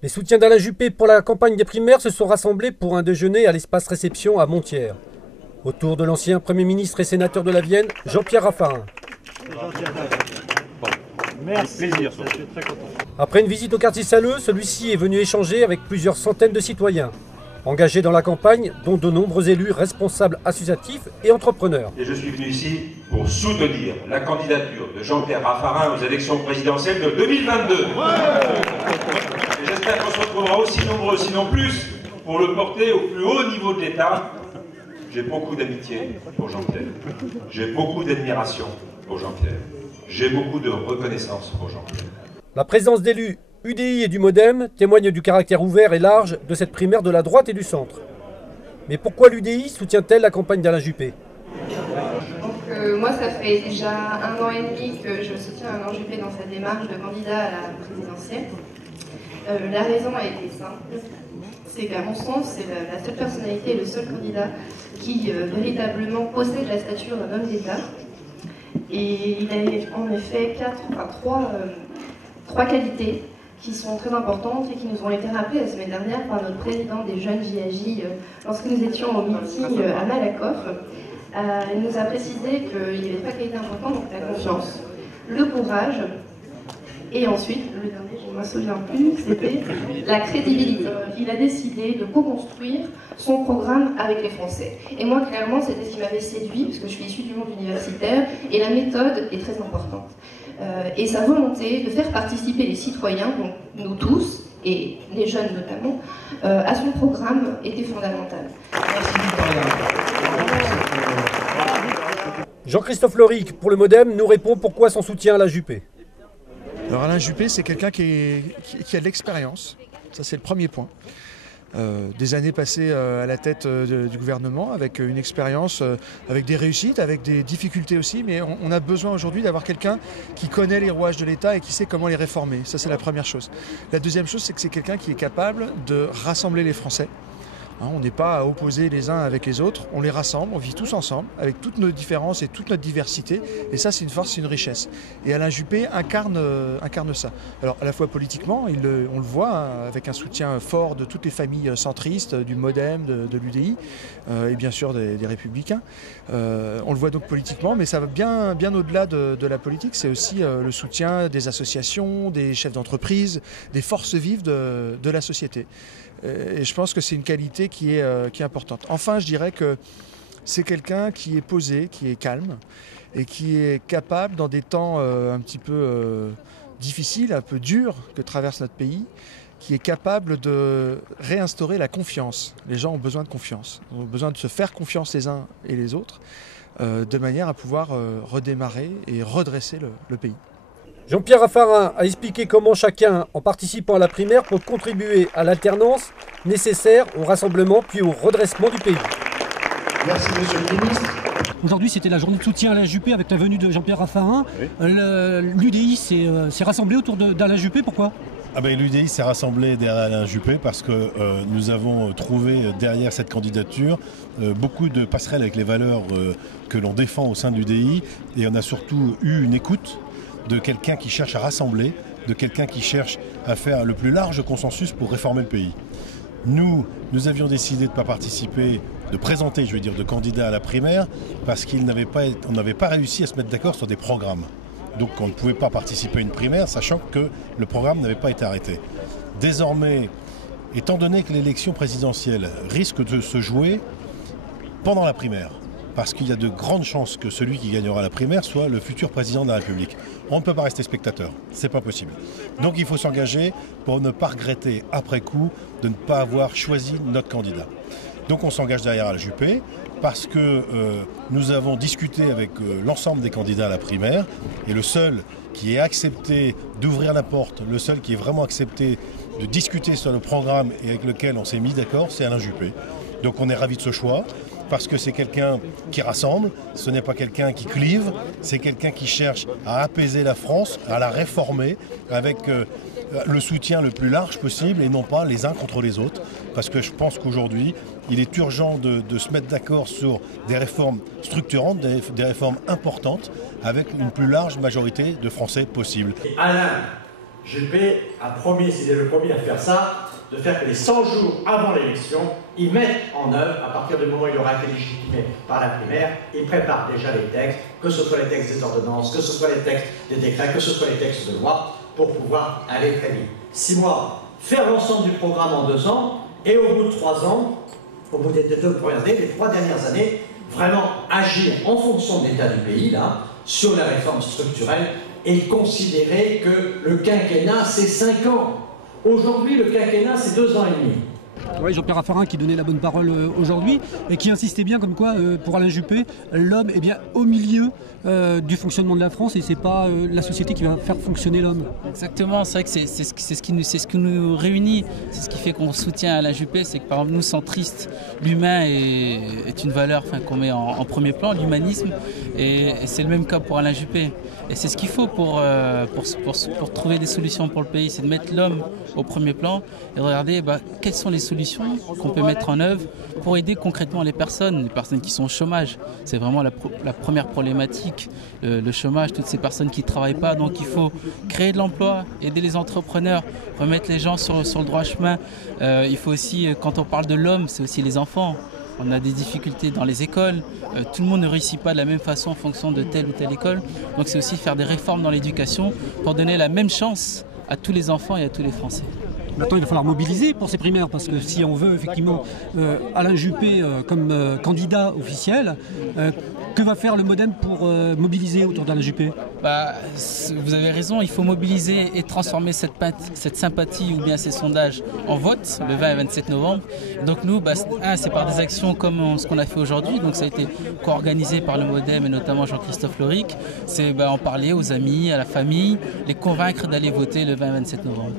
Les soutiens d'Alain Juppé pour la campagne des primaires se sont rassemblés pour un déjeuner à l'espace réception à Montières. Autour de l'ancien Premier ministre et sénateur de la Vienne, Jean-Pierre Raffarin. Merci. Plaisir. Après une visite au quartier Salleux, celui-ci est venu échanger avec plusieurs centaines de citoyens, engagés dans la campagne, dont de nombreux élus responsables associatifs et entrepreneurs. Et je suis venu ici pour soutenir la candidature de Jean-Pierre Raffarin aux élections présidentielles de 2022. Et j'espère qu'on se retrouvera aussi nombreux, sinon plus, pour le porter au plus haut niveau de l'État. J'ai beaucoup d'amitié pour Jean-Pierre. J'ai beaucoup d'admiration pour Jean-Pierre. J'ai beaucoup de reconnaissance pour Jean-Pierre. La présence d'élus UDI et du Modem témoigne du caractère ouvert et large de cette primaire de la droite et du centre. Mais pourquoi l'UDI soutient-elle la campagne d'Alain Juppé? Moi, ça fait déjà 1 an et demi que je soutiens Alain Juppé dans sa démarche de candidat à la présidentielle. La raison a été simple, c'est qu'à mon sens, c'est la seule personnalité, le seul candidat qui véritablement possède la stature d'un homme d'État. Et il a en effet trois qualités qui sont très importantes et qui nous ont été rappelées la semaine dernière par notre président des jeunes JAJ lorsque nous étions au meeting à Malakoff. Il nous a précisé qu'il n'y avait pas qualité importante, donc la confiance, le courage, et ensuite, le dernier, je ne me souviens plus, c'était la crédibilité. Il a décidé de co-construire son programme avec les Français. Et moi, clairement, c'était ce qui m'avait séduit, parce que je suis issue du monde universitaire, et la méthode est très importante. Et sa volonté de faire participer les citoyens, donc nous tous, et les jeunes notamment, à son programme était fondamentale. Jean-Christophe Loric, pour le Modem, nous répond pourquoi son soutien à la Juppé. Alors Alain Juppé, c'est quelqu'un qui a de l'expérience, ça c'est le premier point. Des années passées à la tête du gouvernement, avec une expérience, avec des réussites, avec des difficultés aussi, mais on a besoin aujourd'hui d'avoir quelqu'un qui connaît les rouages de l'État et qui sait comment les réformer. Ça c'est la première chose. La deuxième chose, c'est que c'est quelqu'un qui est capable de rassembler les Français. On n'est pas à opposer les uns avec les autres, on les rassemble, on vit tous ensemble, avec toutes nos différences et toute notre diversité, et ça c'est une force, c'est une richesse. Et Alain Juppé incarne ça. Alors à la fois politiquement, on le voit, avec un soutien fort de toutes les familles centristes, du Modem, de l'UDI, et bien sûr des Républicains. On le voit donc politiquement, mais ça va bien au-delà de la politique, c'est aussi le soutien des associations, des chefs d'entreprise, des forces vives de la société. Et je pense que c'est une qualité qui est importante. Enfin, je dirais que c'est quelqu'un qui est posé, qui est calme et qui est capable, dans des temps un petit peu difficiles, un peu durs que traverse notre pays, qui est capable de réinstaurer la confiance. Les gens ont besoin de confiance, ont besoin de se faire confiance les uns et les autres, de manière à pouvoir redémarrer et redresser le pays. Jean-Pierre Raffarin a expliqué comment chacun, en participant à la primaire, peut contribuer à l'alternance nécessaire au rassemblement puis au redressement du pays. Merci Monsieur le Ministre. Aujourd'hui, c'était la journée de soutien à Alain Juppé avec la venue de Jean-Pierre Raffarin. Oui. L'UDI s'est rassemblé autour d'Alain Juppé, pourquoi ? L'UDI s'est rassemblé derrière Alain Juppé parce que nous avons trouvé derrière cette candidature beaucoup de passerelles avec les valeurs que l'on défend au sein de l'UDI, et on a surtout eu une écoute de quelqu'un qui cherche à rassembler, de quelqu'un qui cherche à faire le plus large consensus pour réformer le pays. Nous avions décidé de ne pas participer, de présenter, de candidats à la primaire, parce qu'on n'avait pas réussi à se mettre d'accord sur des programmes. Donc on ne pouvait pas participer à une primaire, sachant que le programme n'avait pas été arrêté. Désormais, étant donné que l'élection présidentielle risque de se jouer pendant la primaire, parce qu'il y a de grandes chances que celui qui gagnera la primaire soit le futur président de la République. On ne peut pas rester spectateur, c'est pas possible. Donc il faut s'engager pour ne pas regretter après coup de ne pas avoir choisi notre candidat. Donc on s'engage derrière Alain Juppé parce que nous avons discuté avec l'ensemble des candidats à la primaire, et le seul qui est accepté d'ouvrir la porte, le seul qui est vraiment accepté de discuter sur le programme et avec lequel on s'est mis d'accord, c'est Alain Juppé. Donc on est ravis de ce choix, parce que c'est quelqu'un qui rassemble, ce n'est pas quelqu'un qui clive, c'est quelqu'un qui cherche à apaiser la France, à la réformer avec le soutien le plus large possible et non pas les uns contre les autres. Parce que je pense qu'aujourd'hui, il est urgent de se mettre d'accord sur des réformes structurantes, des réformes importantes, avec une plus large majorité de Français possible. Alain Juppé a promis, s'il est le premier à faire ça, de faire que les 100 jours avant l'élection, ils mettent en œuvre, à partir du moment où il aura été légitimé par la primaire, ils préparent déjà les textes, que ce soit les textes des ordonnances, que ce soit les textes des décrets, que ce soit les textes de loi, pour pouvoir aller très vite. 6 mois, faire l'ensemble du programme en 2 ans, et au bout de 3 ans, au bout des 2 premières années, les 3 dernières années, vraiment agir en fonction de l'état du pays, là, sur la réforme structurelle, et considérer que le quinquennat, c'est 5 ans. Aujourd'hui, le quinquennat, c'est 2 ans et demi. Oui, Jean-Pierre Raffarin qui donnait la bonne parole aujourd'hui et qui insistait bien comme quoi, pour Alain Juppé, l'homme est bien au milieu du fonctionnement de la France et c'est pas la société qui va faire fonctionner l'homme. Exactement, c'est vrai que c'est ce qui nous réunit, c'est ce qui fait qu'on soutient Alain Juppé, c'est que par exemple nous centristes, l'humain est une valeur qu'on met en premier plan, l'humanisme, et c'est le même cas pour Alain Juppé. Et c'est ce qu'il faut pour trouver des solutions pour le pays, c'est de mettre l'homme au premier plan et de regarder quelles sont les solutions qu'on peut mettre en œuvre pour aider concrètement les personnes qui sont au chômage. C'est vraiment la première problématique, le chômage, toutes ces personnes qui ne travaillent pas. Donc il faut créer de l'emploi, aider les entrepreneurs, remettre les gens sur le droit chemin. Il faut aussi, quand on parle de l'homme, c'est aussi les enfants. On a des difficultés dans les écoles, tout le monde ne réussit pas de la même façon en fonction de telle ou telle école. Donc c'est aussi faire des réformes dans l'éducation pour donner la même chance à tous les enfants et à tous les Français. Maintenant, il va falloir mobiliser pour ces primaires, parce que si on veut effectivement Alain Juppé comme candidat officiel, que va faire le MoDem pour mobiliser autour d'Alain Juppé? Vous avez raison, il faut mobiliser et transformer cette sympathie ou bien ces sondages en vote le 20 et 27 novembre. Donc nous, c'est par des actions comme ce qu'on a fait aujourd'hui, donc ça a été co-organisé par le MoDem et notamment Jean-Christophe Loric. C'est en parler aux amis, à la famille, les convaincre d'aller voter le 20 et 27 novembre.